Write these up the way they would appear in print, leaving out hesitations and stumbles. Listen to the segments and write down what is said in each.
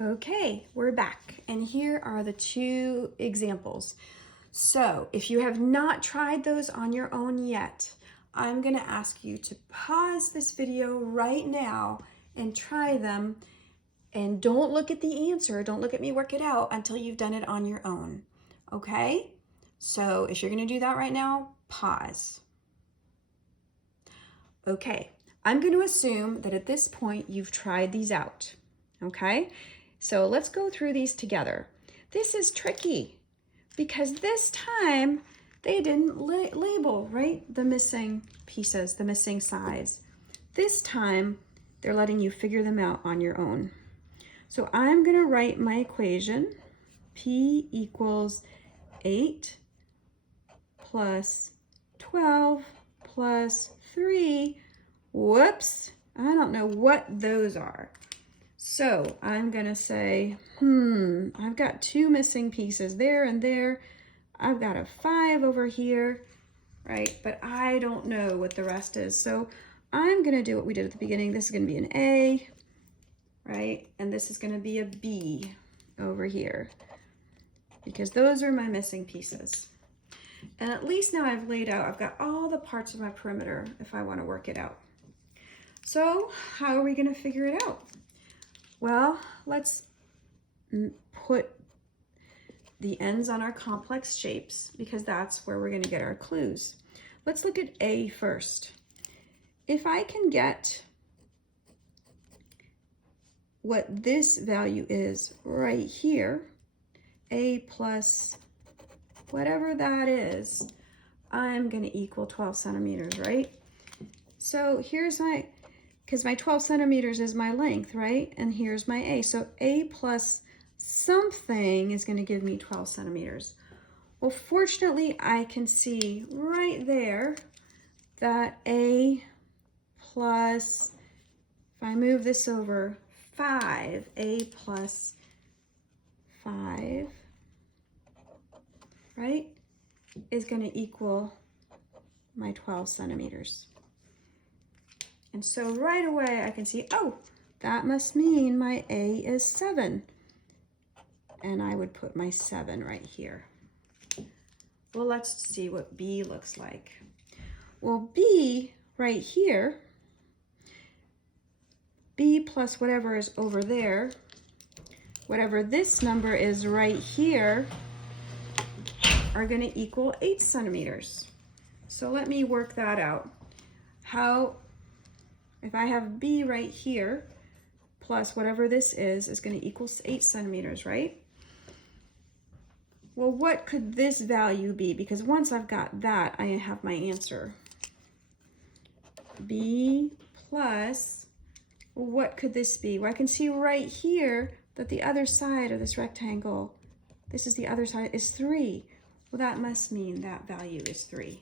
Okay, we're back, and here are the two examples. So if you have not tried those on your own yet, I'm gonna ask you to pause this video right now and try them, and don't look at the answer, don't look at me work it out until you've done it on your own, okay? So if you're gonna do that right now, pause. Okay, I'm gonna assume that at this point you've tried these out, okay? So let's go through these together. This is tricky because this time they didn't label, right? The missing pieces, the missing sides. This time they're letting you figure them out on your own. So I'm gonna write my equation. P equals 8 plus 12 plus 3. Whoops, I don't know what those are. So I'm gonna say, I've got 2 missing pieces there and there. I've got a 5 over here, right? But I don't know what the rest is. So I'm gonna do what we did at the beginning. This is gonna be an A, right? And this is gonna be a B over here because those are my missing pieces. And at least now I've laid out, I've got all the parts of my perimeter if I wanna work it out. So how are we gonna figure it out? Well, let's put the ends on our complex shapes because that's where we're going to get our clues. Let's look at A first. If I can get what this value is right here, A plus whatever that is, I'm going to equal 12 centimeters, right? So here's because my 12 centimeters is my length, right? And here's my A. So A plus something is going to give me 12 centimeters. Well, fortunately, I can see right there that A plus, if I move this over, 5, A plus 5, right, is going to equal my 12 centimeters. And so right away I can see, oh, that must mean my A is 7. And I would put my 7 right here. Well, let's see what B looks like. Well, B right here, B plus whatever is over there, whatever this number is right here, are going to equal 8 centimeters. So let me work that out. If I have B right here, plus whatever this is going to equal 8 centimeters, right? Well, what could this value be? Because once I've got that, I have my answer. B plus, well, what could this be? Well, I can see right here that the other side of this rectangle, this is the other side, is 3. Well, that must mean that value is 3.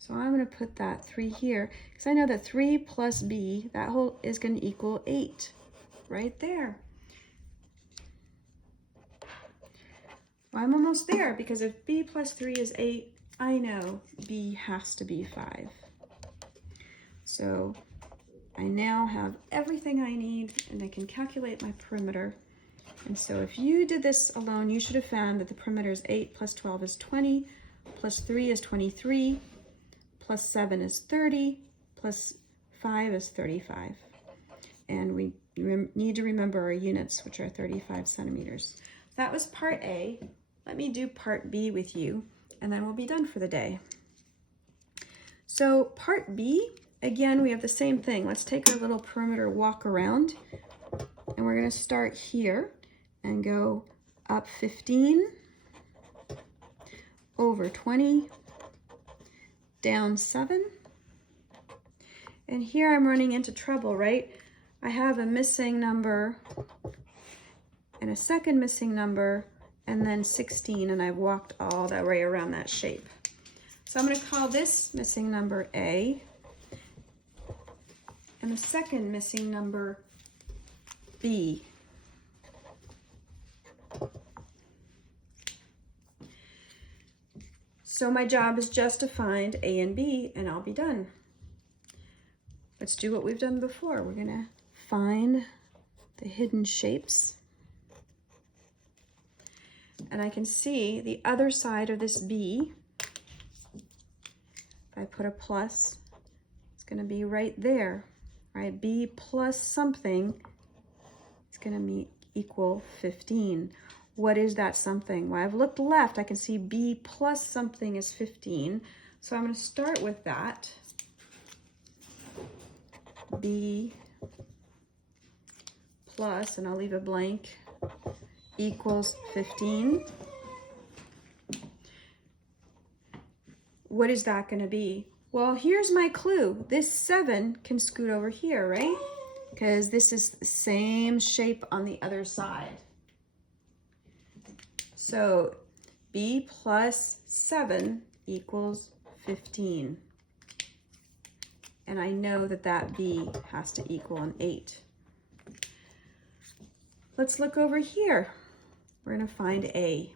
So I'm going to put that 3 here because I know that 3 plus B, that whole is going to equal 8 right there. Well, I'm almost there because if B plus 3 is 8, I know B has to be 5. So I now have everything I need and I can calculate my perimeter. And so if you did this alone, you should have found that the perimeter is 8 plus 12 is 20, plus 3 is 23, plus 7 is 30, plus 5 is 35. And we need to remember our units, which are 35 centimeters. That was part A. Let me do part B with you, and then we'll be done for the day. So part B, again, we have the same thing. Let's take our little perimeter walk around, and we're going to start here and go up 15, over 20, down 7, and here I'm running into trouble, right? I have a missing number and a second missing number and then 16, and I've walked all that way around that shape. So I'm going to call this missing number A and the second missing number B. So my job is just to find A and B, and I'll be done. Let's do what we've done before. We're gonna find the hidden shapes. and I can see the other side of this B. If I put a plus, it's going to be right there, right? B plus something is going to equal 15. What is that something? Well, I've looked left. I can see B plus something is 15. So I'm going to start with that. B plus, and I'll leave a blank, equals 15. What is that going to be? Well, here's my clue. This 7 can scoot over here, right? Because this is the same shape on the other side. So B plus 7 equals 15. And I know that that B has to equal an 8. Let's look over here. We're going to find A.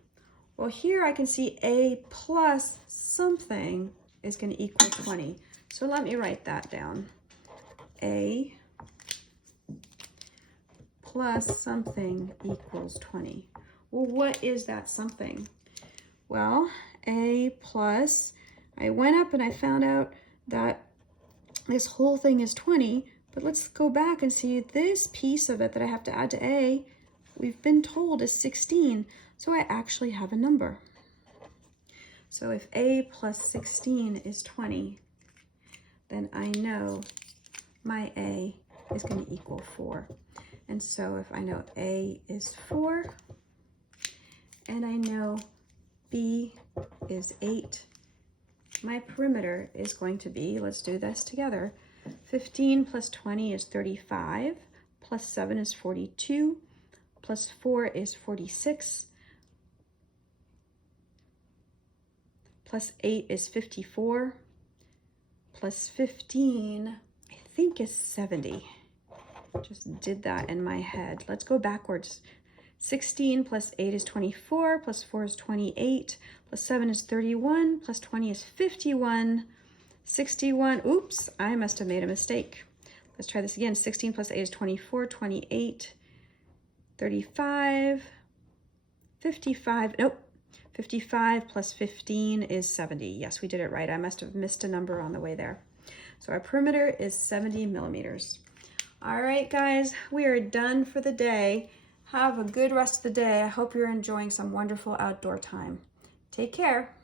Well, here I can see A plus something is going to equal 20. So let me write that down. A plus something equals 20. Well, what is that something? Well, A plus, I went up and I found out that this whole thing is 20, but let's go back and see this piece of it that I have to add to A, we've been told is 16, so I actually have a number. So if A plus 16 is 20, then I know my A is going to equal 4. And so if I know A is 4, and I know B is 8, my perimeter is going to be, let's do this together, 15 plus 20 is 35, plus 7 is 42, plus 4 is 46, plus 8 is 54, plus 15, I think is 70. Just did that in my head. Let's go backwards. 16 plus 8 is 24, plus 4 is 28, plus 7 is 31, plus 20 is 51, 61, oops, I must have made a mistake. Let's try this again. 16 plus 8 is 24, 28, 35, 55, nope, 55 plus 15 is 70. Yes, we did it right. I must have missed a number on the way there. So our perimeter is 70 millimeters. All right, guys, we are done for the day. Have a good rest of the day. I hope you're enjoying some wonderful outdoor time. Take care.